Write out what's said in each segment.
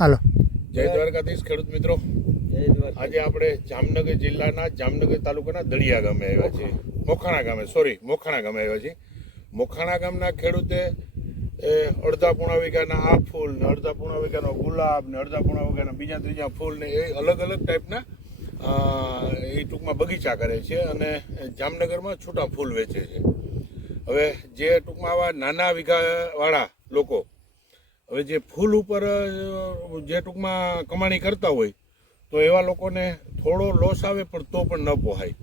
હાલો. જય દ્વારકાધીશ ખેડૂત મિત્રો. આજે આપણે જામનગર જિલ્લાના જામનગર તાલુકાના દળિયા ગામે આવ્યા છીએ. મોખાણા ગામે આવ્યા છીએ. મોખાણા ગામના ખેડૂતે અડધા પૂણા વીઘાના આ ફૂલ ને અડધા પૂણા વીઘાનો ગુલાબ ને અડધા પૂણા વીઘાના બીજા ત્રીજા ફૂલ ને એ અલગ અલગ ટાઈપના એ ટૂંકમાં બગીચા કરે છે અને જામનગરમાં છૂટા ફૂલ વેચે છે. હવે જે ટૂંકમાં આવા નાના વીઘાવાળા લોકો હવે જે ફૂલ ઉપર જે ટૂંકમાં કમાણી કરતા હોય તો એવા લોકોને થોડો લોસ આવે પણ તો પણ ન પોહાય.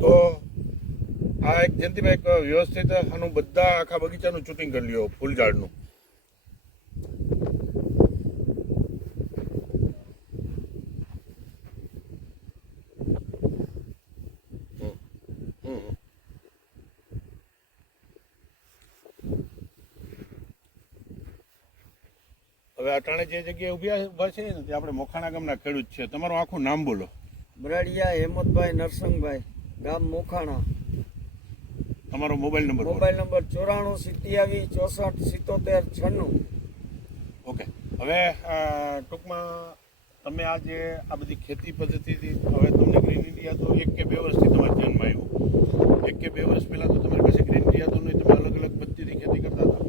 તો આ એક જયંતિભાઈ એક વ્યવસ્થિત આનું બધા આખા બગીચાનું શૂટિંગ કરી લ્યો ફૂલઝાડનું. હવે અટાણે જે જગ્યાએ ઊભા છે ને તે આપણે મોખાણા ગામના ખેડૂત છે. તમારું આખું નામ બોલો. બરાડિયા હેમંતભાઈ નરસંગભાઈ, ગામ મોખાણા. તમારો mobile number. Mobile number 94 27 64 76. Okay. હવે ટૂંકમાં તમે આ જે આ બધી ખેતી પદ્ધતિથી હવે તમને ગ્રીન ઇન્ડિયા તો 1 કે 2 વર્ષથી તમારે ધ્યાનમાં આવ્યું. 1 કે 2 વર્ષ પહેલાં તો તમારી પાસે ગ્રીન ઇન્ડિયા તો નહીં, તમે અલગ અલગ પદ્ધતિથી ખેતી કરતા હતા.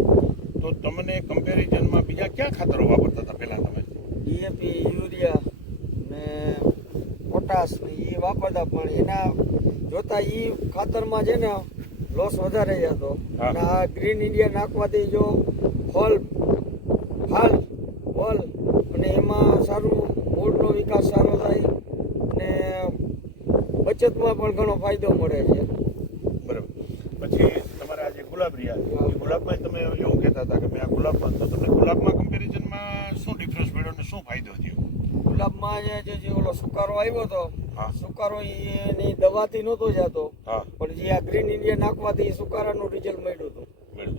તો તમને કમ્પેરિઝનમાં બીજા ક્યાં ખાતરો વાપરતા હતા પહેલાં તમે? ડીએપી, યુરિયા ને પોટાશ ને એ વાપરતા, પણ એના જોતા એ ખાતરમાં છે ને લોસ વધારે જતો. અને આ ગ્રીન ઇન્ડિયા નાખવાથી જો ફળ અને એમાં સારું મૂળનો વિકાસ સારો થાય ને બચતમાં પણ ઘણો ફાયદો મળે છે. બરાબર. પછી તમારે આ જે ગુલાબ રહ્યા એ ગુલાબમાં તમે એવું કહેતા હતા કે મેં આ ગુલાબમાં તો તમને ગુલાબમાં કમ્પેરિઝનમાં શું ડિફરન્સ મળ્યો અને શું ફાયદો થયો? ગુલાબમાં જે ઓલો સુકારો આવ્યો હતો, સુકારો એની દવાથી નહોતો જતો, પણ જે આ ગ્રીન ઇન્ડિયા નાખવાથી સુકારાનું રિઝલ્ટ મળ્યું હતું.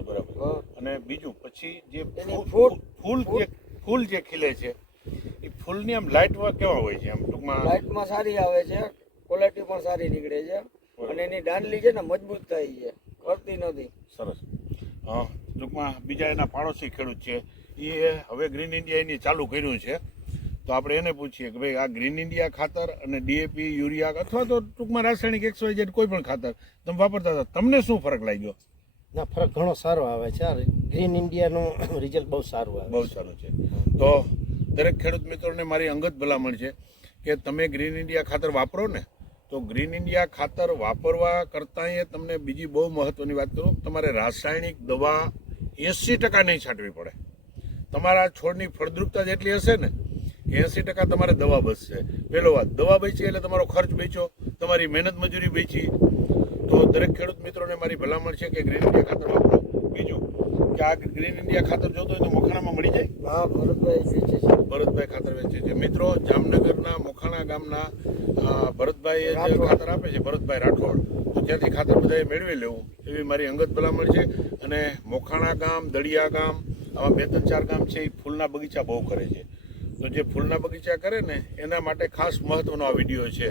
બરાબર. અને બીજું પછી જે એની ફૂલ જે ખીલે છે એ ફૂલની આમ લાઇટ કેવા હોય છે? આમ ટૂંકમાં લાઇટમાં સારી આવે છે, ક્વોલિટી પણ સારી નીકળે છે અને એની દાંડલી છે ને મજબૂત થાય છે, કરતી નથી. સરસ. ટૂંકમાં બીજા એના પાડોશી ખેડૂત છે એ હવે ગ્રીન ઇન્ડિયા એની ચાલુ કર્યું છે. તો આપણે એને પૂછીએ કે ભાઈ આ ગ્રીન ઇન્ડિયા ખાતર અને ડીએપી, યુરિયા અથવા તો ટૂંકમાં રાસાયણિક XYZ કોઈ પણ ખાતર તમે વાપરતા હતા, તમને શું ફરક લાગ્યો? ના, ફરક ઘણો સારો આવે છે. ગ્રીન ઇન્ડિયાનું રિઝલ્ટ બહુ સારું આવે, બહુ સારું છે. તો દરેક ખેડૂત મિત્રોને મારી અંગત ભલામણ છે કે તમે ગ્રીન ઇન્ડિયા ખાતર વાપરો ને તો ગ્રીન ઇન્ડિયા ખાતર વાપરવા કરતાં એ તમને બીજી બહુ મહત્વની વાત કરું, તમારે રાસાયણિક દવા 80% નહીં છાંટવી પડે. તમારા છોડની ફળદ્રુપતા જેટલી હશે ને 80% તમારે દવા બચશે. પહેલો વાત, દવા બચી એટલે તમારો ખર્ચ બચ્યો, તમારી મહેનત મજૂરી બચી. તો દરેક ખેડૂત મિત્રોને મારી ભલામણ છે કે ગ્રીન ઇન્ડિયા ખાતર વાપરો. બીજું કે આ ગ્રીન ઇન્ડિયા ખાતર જોતો હોય તો મોખાણામાં મળી જાય. હા, ભરતભાઈ ખાતર વેચે છે. મિત્રો, જામનગરના મોખાણા ગામના ભરતભાઈ જે ખાતર આપે છે, ભરતભાઈ રાઠોડ, તો ત્યાંથી ખાતર બધાએ મેળવી લેવું એવી મારી અંગત ભલામણ છે. અને મોખાણા ગામ, દળિયા ગામ, આવા 2-3-4 ગામ છે એ ફૂલના બગીચા બહુ કરે છે. તો જે ફૂલના બગીચા કરે ને એના માટે ખાસ મહત્વનો આ વિડીયો છે.